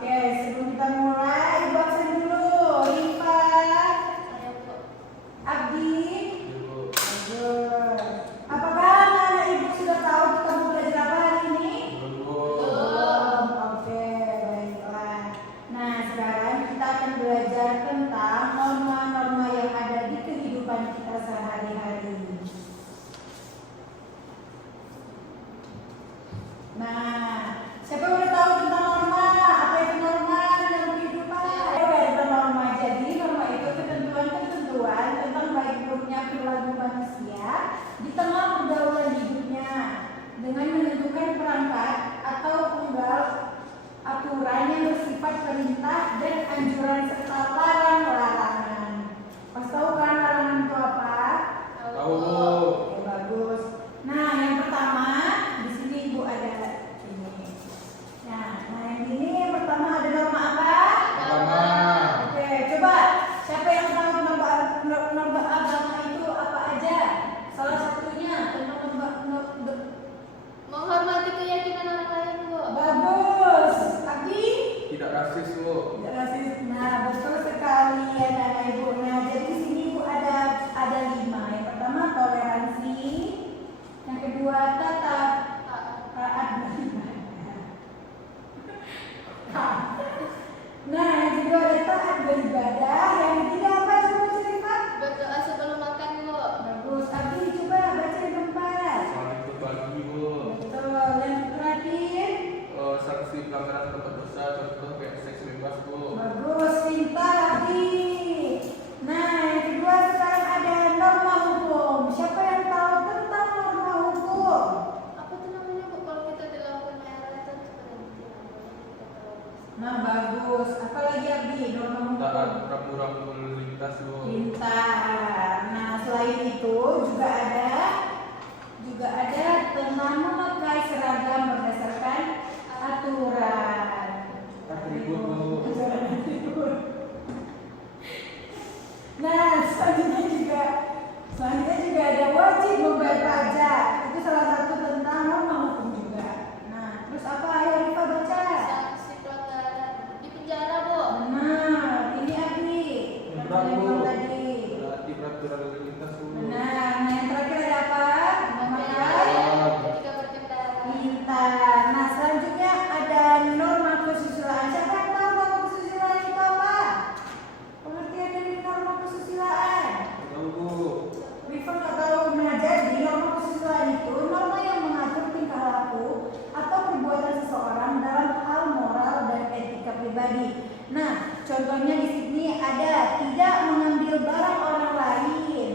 Oke, sebelum kita mulai, Ibu absen dulu. Rifa, Abdi, Bagus. Apakah anak Ibu sudah tahu kita mau belajar apa hari ini? Belum. Oke, baiklah. Nah, sekarang kita akan belajar tentang norma-norma yang ada di kehidupan kita sehari-hari. Nah, siapa yang udah tahu tentang norma? Apa itu norma dalam kehidupan? Ada norma. Jadi norma itu ketentuan-ketentuan tentang baik buruknya perilaku manusia di tengah pergaulan hidupnya dengan menentukan perangkat atau penggal aturan yang bersifat perintah dan anjuran serta larangan. Pas tahu kan larangan itu apa? Tahu. Oke, bagus. Nah, yang pertama di sini Ibu ada ini. Nah, yang ini yang pertama ada norma apa? Agama. Oke, coba siapa yang tahu norma agama itu apa aja? Salah satunya tentang Menghormati keyakinan orang lain, Bu. bagus. Abi? Tidak rasis, Bu. Tidak rasis. Nah, betul sekali anak-anak Ibu. Nah, jadi di sini Ibu ada 5. Yang pertama toleransi, yang kedua taat beribadah. Nah, yang kedua ada taat beribadah, yang ketiga apa coba cerita? Berdoa sebelum makan, Bu. Bagus. Abi coba baca yang keempat. Saling berbagi, Bu. Betul. Yang terakhir. Sanksi pelanggaran tempat dosa, contoh kayak seks bebas, Bu. Bagus, pintar Abi. Nah, yang kedua sekarang ada norma hukum. Siapa yang tahu tentang norma hukum? Apa tuh namanya, Bu? Kalau kita di lampu merah itu berhenti. Nah, bagus. Apalagi Abi norma hukum? Taat rambu-rambu lalu lintas, Bu. Pintar. Nah, selain itu juga ada tentang memakai seragam berdasarkan aturan. Atribut, Bu. Nah, selanjutnya juga ada wajib membayar pajak. Itu salah satu tentang norma hukum juga. Nah, terus apa? Ayo Rifa baca. Sanksi pelanggaran di penjara, Bu. Nah, ini Abi. Benar, Bu. Yang tadi. Berarti peraturan lalu lintas, Bu. Nah, yang terakhir ada apa? Memakai Ketika berkendara. pintar. Nah, selanjutnya ada norma kesusilaan. Siapa yang tahu norma kesusilaan itu apa? Pengertian dari norma kesusilaan. Tahu, Bu. Rifa nggak tahu. Nah, jadi norma kesusilaan itu norma yang mengatur tingkah laku atau perbuatan seseorang dalam hal moral dan etika pribadi. Nah, contohnya di sini ada tidak mengambil barang orang lain.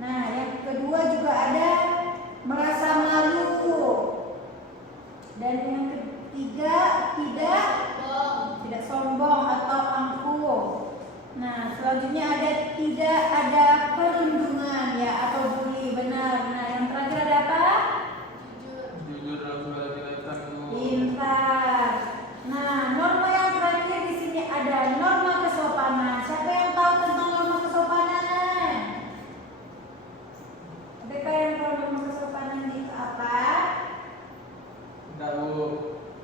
Nah, yang kedua juga ada merasa malu. Dan yang ketiga tidak sombong atau angkuh. Nah, selanjutnya ada tidak ada perlindungan ya atau bully, benar. Nah, yang terakhir ada apa? Jujur dalam segala tindakan, Bu. Pintar. Nah, norma yang terakhir di sini ada norma kesopanan. Siapa yang tahu tentang norma kesopanan? Adakah yang tahu norma kesopanan itu apa? Tidak, Bu.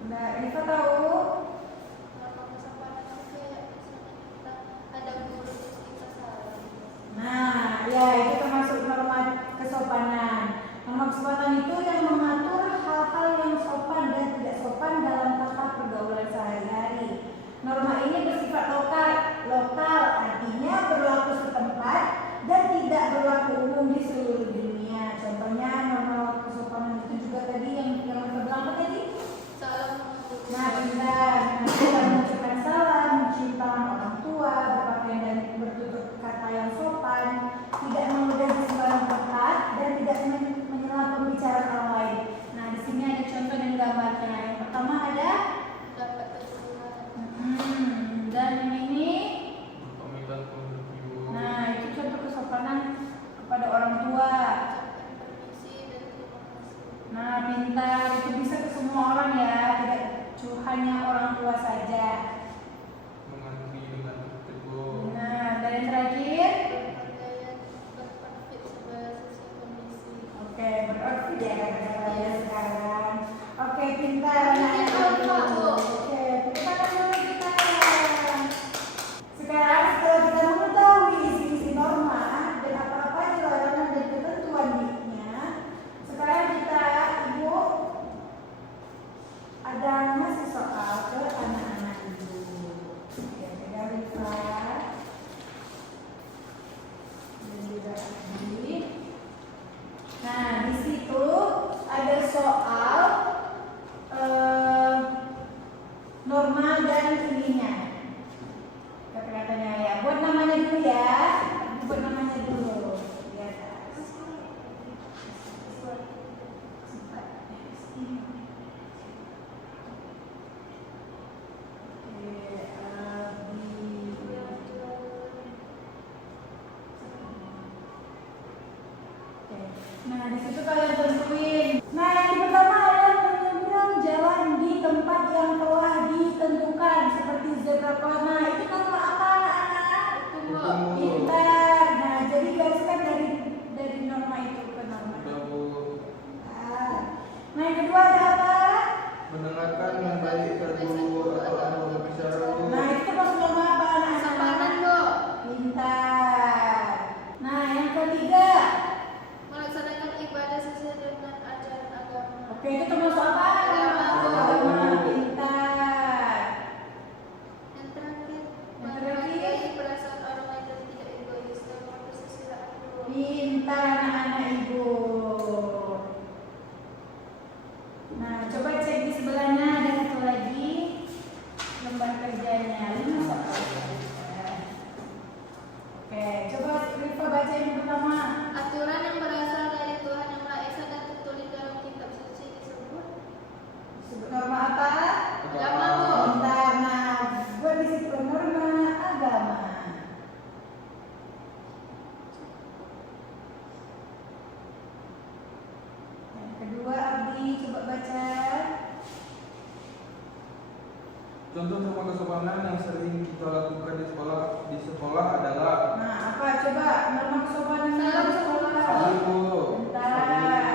Nah, Rifa tahu? norma dan ininya. Kata-katanya ya. Buat namanya dulu ya. Buat namanya dulu. Di atas. Nah, di situ kalian tentuin. Nah, yang pertama adalah menyeberang jalan di tempat yang telah ditentukan seperti zebra cross. Nah, itu norma apa anak-anak? Tunggu. Pintar. Nah, jadi gariskan dari norma itu ke norma. Udah Bu. Nah, yang kedua ada apa? Mendengarkan membalikkan dulu atau berbicara dulu. Nah, itu masuk norma apa anak-anak? Sempadan, Bu. Pintar. Nah, yang ketiga. Melaksanakan ibadah sesuai dengan ajaran agama. Oke, itu termasuk apa? Agama. Pintar. Yang terakhir, Yang terakhir. menghargai perasaan orang lain dan tidak egois dalam kesusilaan. Pintar anak-anak ibu. Nah, coba cek di sebelahnya ada satu lagi lembar kerjanya. 5 soal. Oke, coba Rifa baca yang pertama. Aturan yang berasal dari Tuhan Yang Maha Esa dan tertulis dalam kitab suci disebut Sebut norma apa? agama, Bu. Pintar. Nah, buat di situ norma agama. Yang kedua, Abdi coba baca. Contoh norma kesopanan yang sering kita lakukan di sekolah adalah Nah, apa coba norma kesopanan dalam sekolah? Salam, Bu. Bentar.